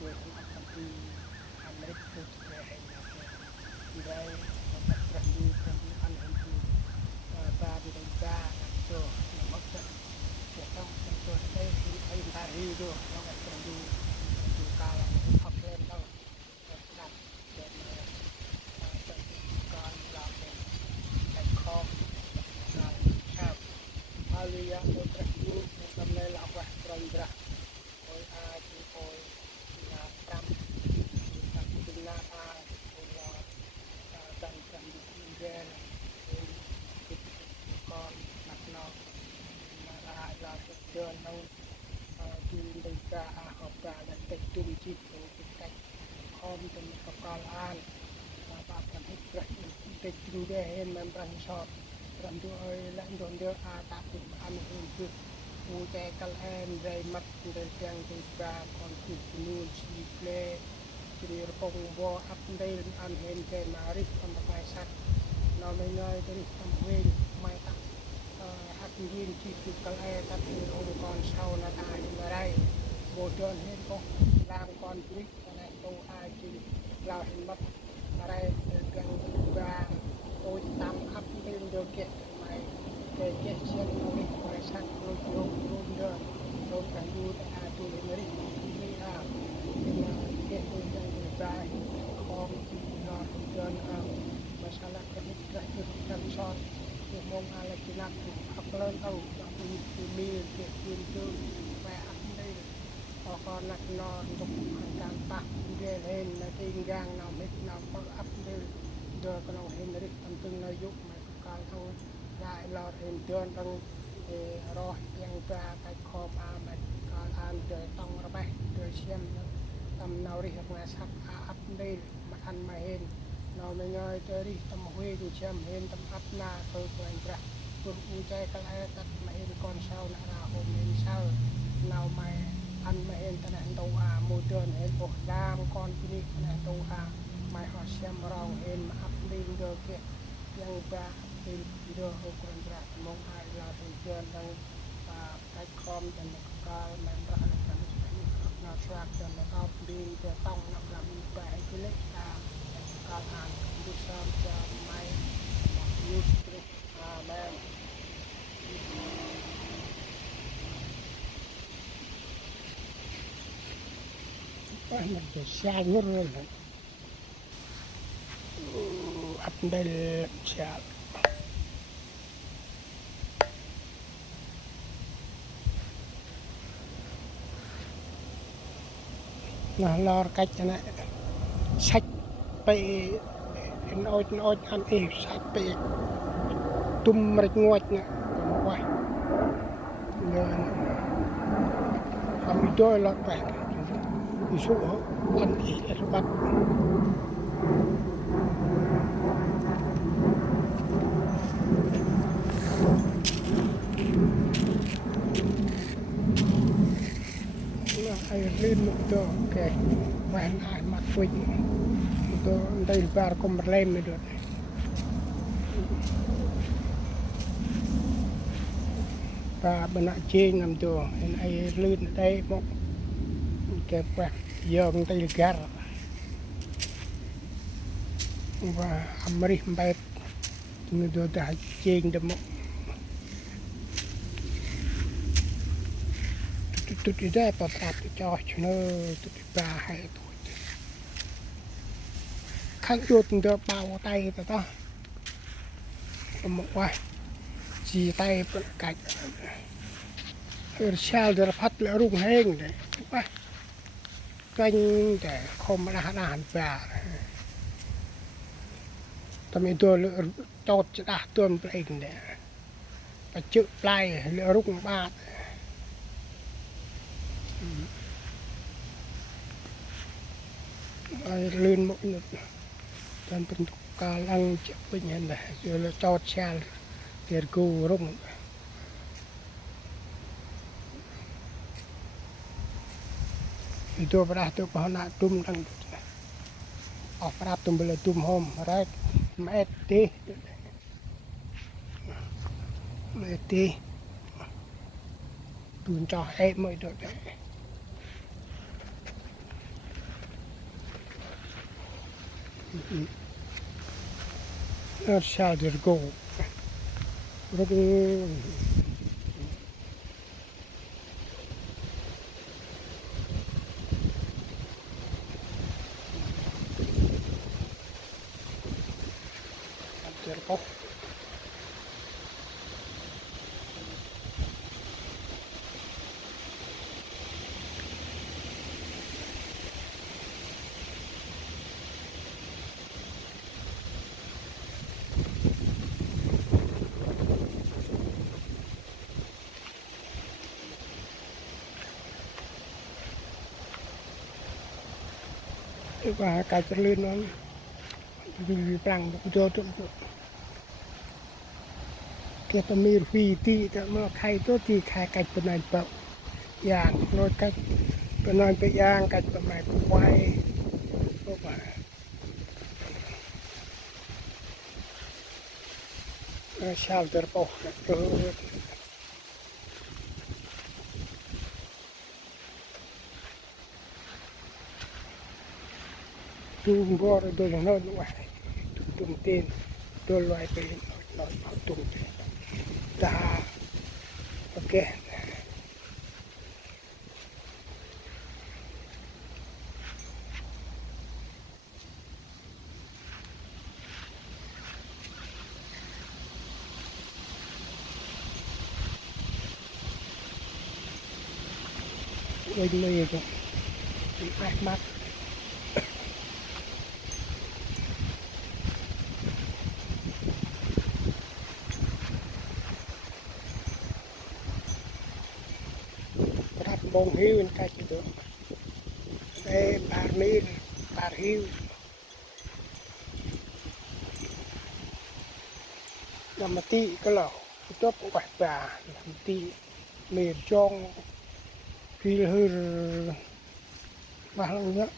Tôi cũng ăn cà phê Amerik tôi chỉ hay là thì đây nó bắt from you ăn hơn thì ta đi đánh ta làm cho nó mất trận sẽ không trong tôi đây thì thấy ta đi rồi nó bắt from you thì ta là một học lên đâu đặt để mà trận con làm để thành kho là sao Alia một trận you tâm này là bắt from ra ôi ai thì ôi là trăm tập trung là ai ôi là trăm trăm đi ra con mặt nó mà là thực đơn đâu tuy đây ra học ra là tịch trung chít cái cách con trong các con an và bạn hết rất tịch trung để hen mình bằng sọt làm cho ơi lãnh đồn đưa tạp tìm ăn hơn trước u che cal en dây mắt dây tiếng dây ra còn cục nuôi chi ple chỉ phong vô ấp đây ăn hen cái mà rít còn phải sạch nó mới ngơi cái tầm quên mai tặng hạt nhiên chỉ chụp cal en tập ông còn sau là tài mà đây bộ trơn hết con làm con rít cái này tôi ai chỉ lao hình mất ở đây gần và tôi tắm ấp lên điều kiện mày cái chuyện nó đi phải sẵn rồi rồi được rồi cả du tại tôi lên đấy đi nhưng mà cái tôi đang dài không chỉ lo trơn masalah cái rất là cần son tôi mong là cái nào cũng học lên đâu cho tôi mi cái chuyên tư và ấp đây còn là nó tục hàng càng tạc ghê lên là tin gang nào biết nào có ấp đây giờ còn hiện đấy tầm từng nơi giúp mà càng thôi lại lọt hiện trường đang rồi yang ra cái kho ba mà còn ăn trời tông ra bay trời xem tầm nào đi học là sắc ấp đây mà ăn mà hiện nào mình ơi trời đi tầm huê của xem hiện tầm ấp na tôi quen ra tôi u chạy cái này tắt mà hiện con sau là hôm nay sau nào mày ăn mà hiện tại này đâu môi trường hiện bộ đam con cái này đâu mày họ xem rau hiện mà ấp lên được kia yang ba thì đưa hộp quần ra mong ai là thường xuyên đang cái com cho nó có mình ra là cái nó xoạc cho nó có đi để tông nó làm bài cái list có hàng đi xem cho máy use click man mình phải xa nhất rồi ấp đây xa nó lo cách cho này sáchไปnói ăn ỉ sáchไปtum mệt ngoạch nè quay giờ không chơi lọt về số ăn ỉ bắt ai lên một tờ cái vài ai mặc quỳnh tôi đây vào còn một lên mới được và bên lại trên làm cho nên ai lên ở đây một cái quạt giờ con tay gar và Amerik bay người tôi đã trên được một tụi đi ra tập cho nó tụi ba hay tuổi khăn chuột được bao tay rồi đó một quay chỉ tay cạnh sao được phát lỡ rung hên đấy canh để không mà đã đàn và tao mình tôi lỡ chót đã tuôn play để và chữ play lỡ rung ba lên mỗi một dan kalang cepetnya dah kalau cawat sel biar kurung itu pernah tuh pohon atum dan pernah tumbuh tum hom right meti tuần cho hết mới được đấy shall just go. Và cái chân lên nó vì bằng cho tụi kia tụi mình phi tí tụi nó khai cho tí khai cách bên này bảo dạng rồi cách bên nàyไปย่างcách bên nàyไว้ก็ว่าชาวเดอร์ปอกนะดูบ่อโดยอย่างนั้นว่าตุ้มเต้นโดนลอยไปลอยเอาตุ้มเต้นตาโอเคវិញเลยก็អាចមកប្រាប់បងហ៊ីវកាច់ទៅតែបារនេះបារហ៊ីវnama ti kalau itu bukan bah nanti merjong pilih mahluknya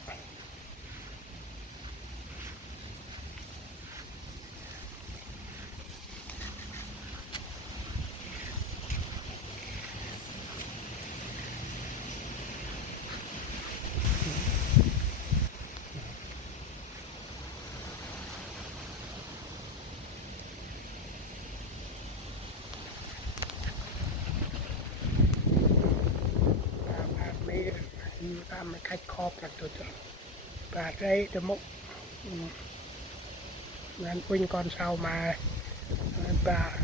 តាមខាច់ខបទៅទៅបាទហើយទៅមុខបានពេញកនសៅមកបាទ